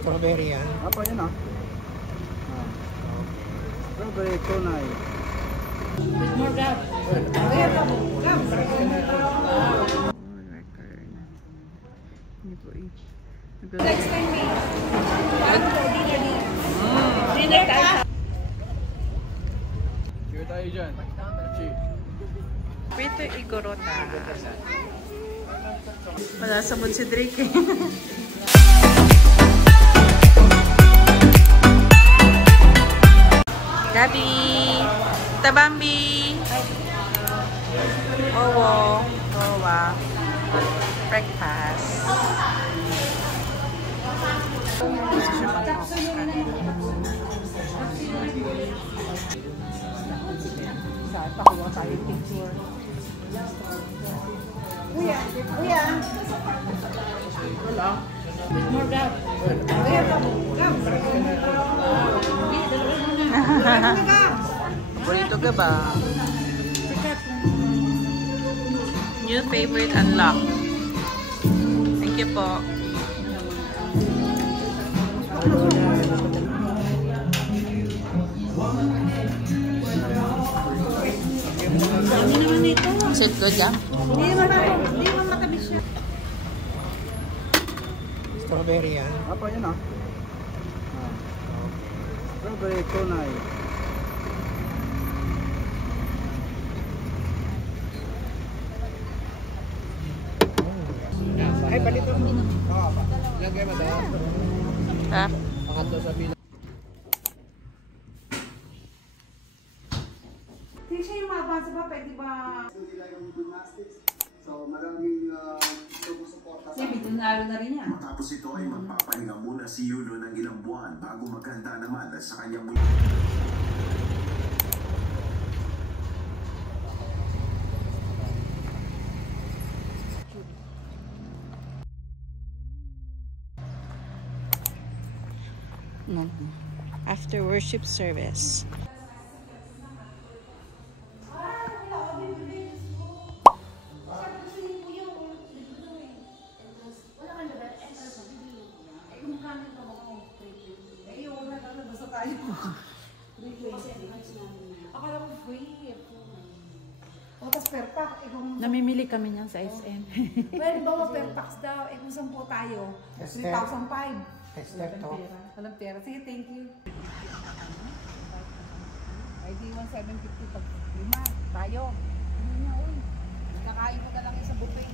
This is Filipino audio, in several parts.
Strawberry yan. Apa yun ah? Strawberry tunay. With more gum. Gum. Next time may dinner tayo. Cheer tayo dyan. Cheer. Prito Igorota. Wala sa mood si Drake eh. Gabi! Tabambi! Owo! Owa! Breakfast! Pakuha tayo picture. Kuya! Kuya! Wala. With more gum. Kuya, gum. Paborito ka ba? New favorite unlock. Thank you po. Hindi naman ito. Sit good ya? Hindi naman matamis siya. Strawberry yan. Apa yun ah? Strawberry tunay. Ay, palito. Oo, lagay mo daw. Ha? Pangatlo sa bilang. Hindi siya yung mabansa ba? Pwede ba? So maraming sumusuporta sa Bitunalo na rin yan. Matapos ito ay magpapahinga muna si Yulo ng ilang buwan bago maghanda naman sa kanyang No. After worship service. Akala ko free. O, tas per pack. Namimili kami niyan sa SM. Well, bawa per packs daw. Kung 10 tayo, 3,500. Esther to. Walang pera. Sige, thank you. ID 1,750 pag 5 tayo. Hindi niya, uy. Kakain ko na lang sa buffet.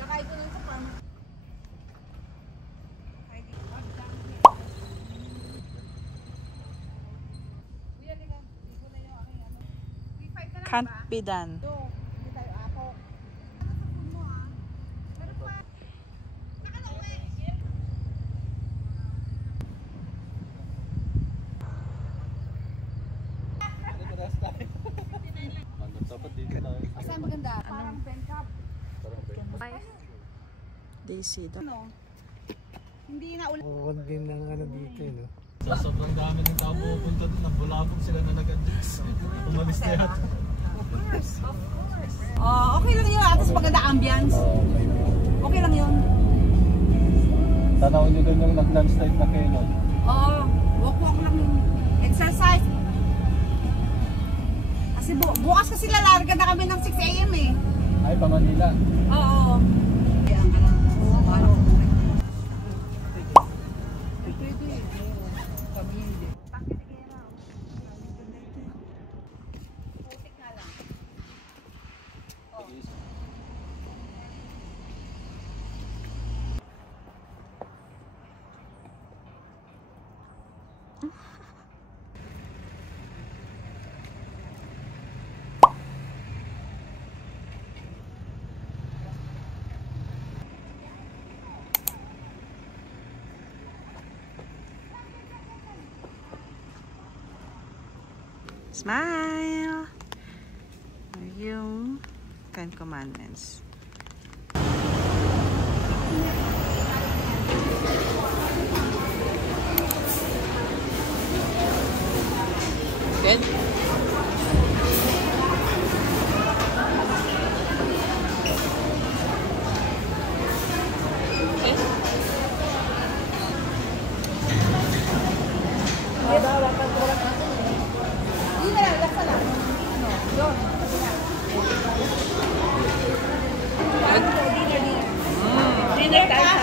Kakain ko lang sa farm. Can't be done. Hindi tayo ako. Saan maganda? Parang Bencap. Daisy daw. Ano? Hindi na ulit. Oo, din ng ano dito, no? Sa sobrang dami ng tao pupunta doon, nabulabog sila na nag-adjust. Umalis na yata. Of course. Okay lang yun. Tapos maganda ambience. Okay lang yun. Tanawin nyo doon yung nag-landslide na kayo nun. Oo. Walk lang yun. Exercise. Kasi bukas kasi lalarga na kami ng 6 AM eh. Ay, pa Manila. Oo. Smile! Yung 10 Commandments. Good? Okay? Dinner tayo.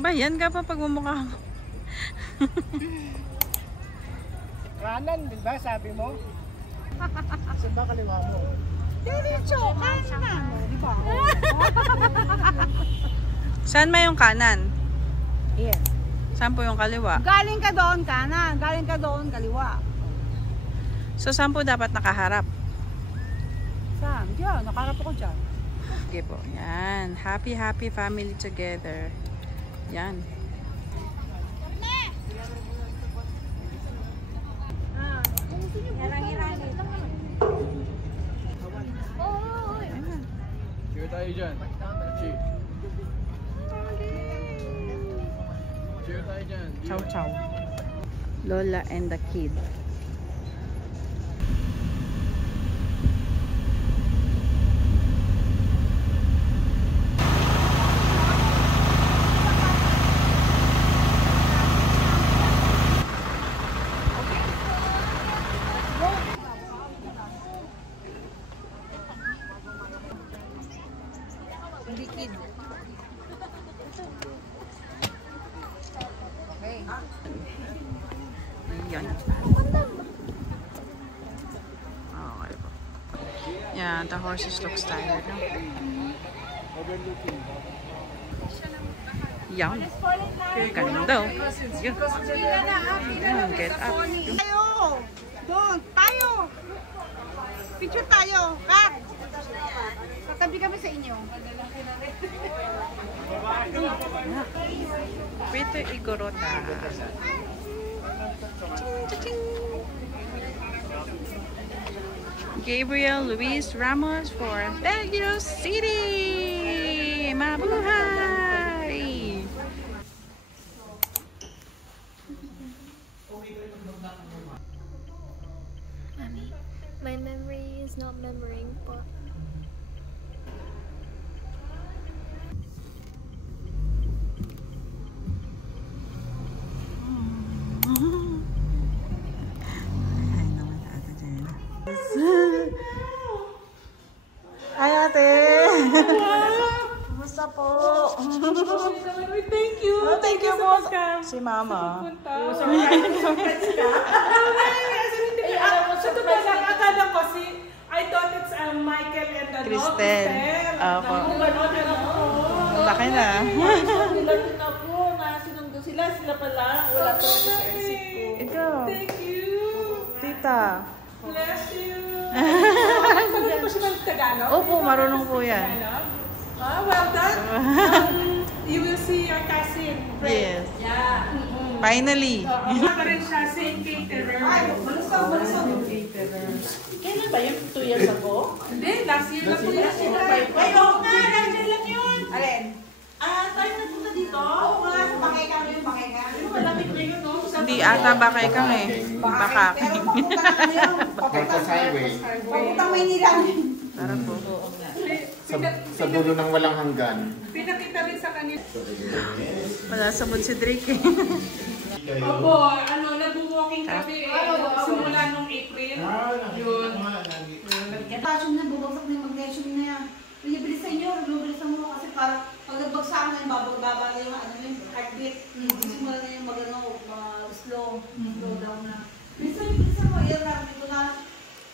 Bayan ka pa pag mumukha mo. Kanan, di ba? Sabi mo? Saan ba kaliwa mo? Diretso, kanan. Di ba? Saan may yung kanan? Here. Saan po yung kaliwa? Galing ka doon, kanan. Galing ka doon, kaliwa. So, saan po dapat nakaharap? Saan? Diyan, nakarap ako dyan. Okay po. Yan. Happy, happy family together. Yan. Cheer tayo dyan. Cheer. Cheer tayo dyan. Chow chow. Lola and the kid. Liquid. Okay. Yan. Okay po. Yeah, the horses looks tired. No? Yan. Ganda. Yan. Yan, get up. Tayo! Doon! Tayo! Picture tayo! Cut! Tatabi kami sa inyo. Pwede igorota. Gabriel Luis Ramos for Baguio City! Mabuhay! Mommy, my memory is not remembering, but Hi, ate! Kumusta po? Thank you. Oh, thank you po. Si mama. Sa totoo lang, akala ko I thought it's Michael and Cristel. Opo. Laki na. Nilatin ako na sinundo sila pala. Wala pa rin sa isip ko. Ikaw. Thank you. Tita. Bless you. Sabi mo siya ng Tagalog? Opo, marunong po yan. Ah, well done. You will see your cousin. Yes. Yeah. Finally. Pa rin siya, same caterer. Ay, malusog. Kailan ba yun? 2 years ago? Hindi, last year na po yun. Ay, oo nga! Nandiyan lang yun! Alin? Tayo nagpunta dito? Oo nga, sa Bakekang yun, Bakekang. Malapit na yun, no? Hindi ata bakay kang eh. Baka. Pero papunta na kami yun. Marcos Highway. Papuntang Maynila. Tara po. Sa dulo ng walang hanggan. Pinakita rin sa kanila. Wala sabon si Drake eh. Opo, nag-walking kami simula nung April. Yun. Potassium na, bubagsak na yung magnesium na yan. Bilisan nyo, bilisan mo kasi para pag nagbagsakan na yung bababa na yung heartbeat. Simula na yung slow down na. Bilisan mo, yan lang, dito na.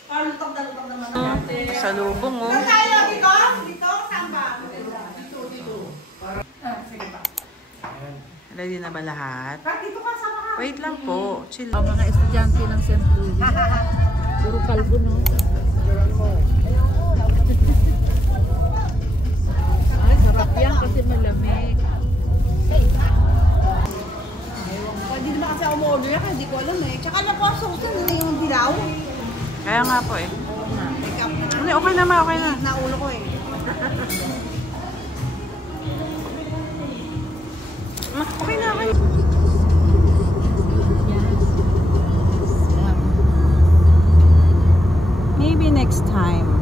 Parang lutang-dalutang naman natin. Sa lubong oh. Saan tayo? Dito? Dito? Saan ba? Dito. Sige pa. Ready na ba lahat? Dito ka, sama ka. Wait lang po. Chill. Ang mga estudyante ng St. Louis. Puro kalbo, no? Ay, sarap yan kasi malamig. Hindi naman kasi ako mo-order yan, hindi ko alam eh. Tsaka na po, sauce yan, yung dilaw. Kaya nga po eh. Hindi, okay na ma, okay na. Naulo ko eh. Okay na, okay. Maybe next time.